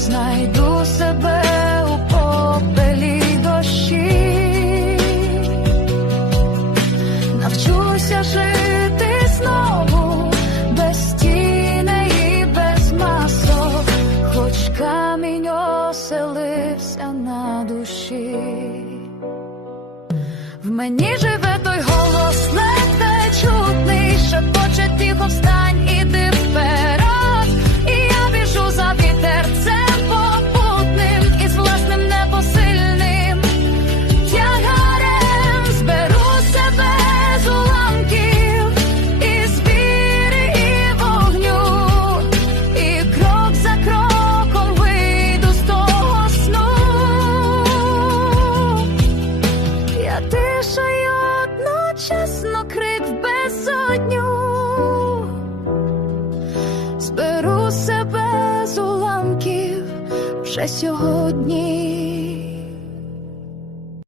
знайду себе у попелі дощі, навчуся жити знову без тіней і без масок, хоч камінь оселився на душі, в мені живе той. Зберу себе з уламків вже сьогодні.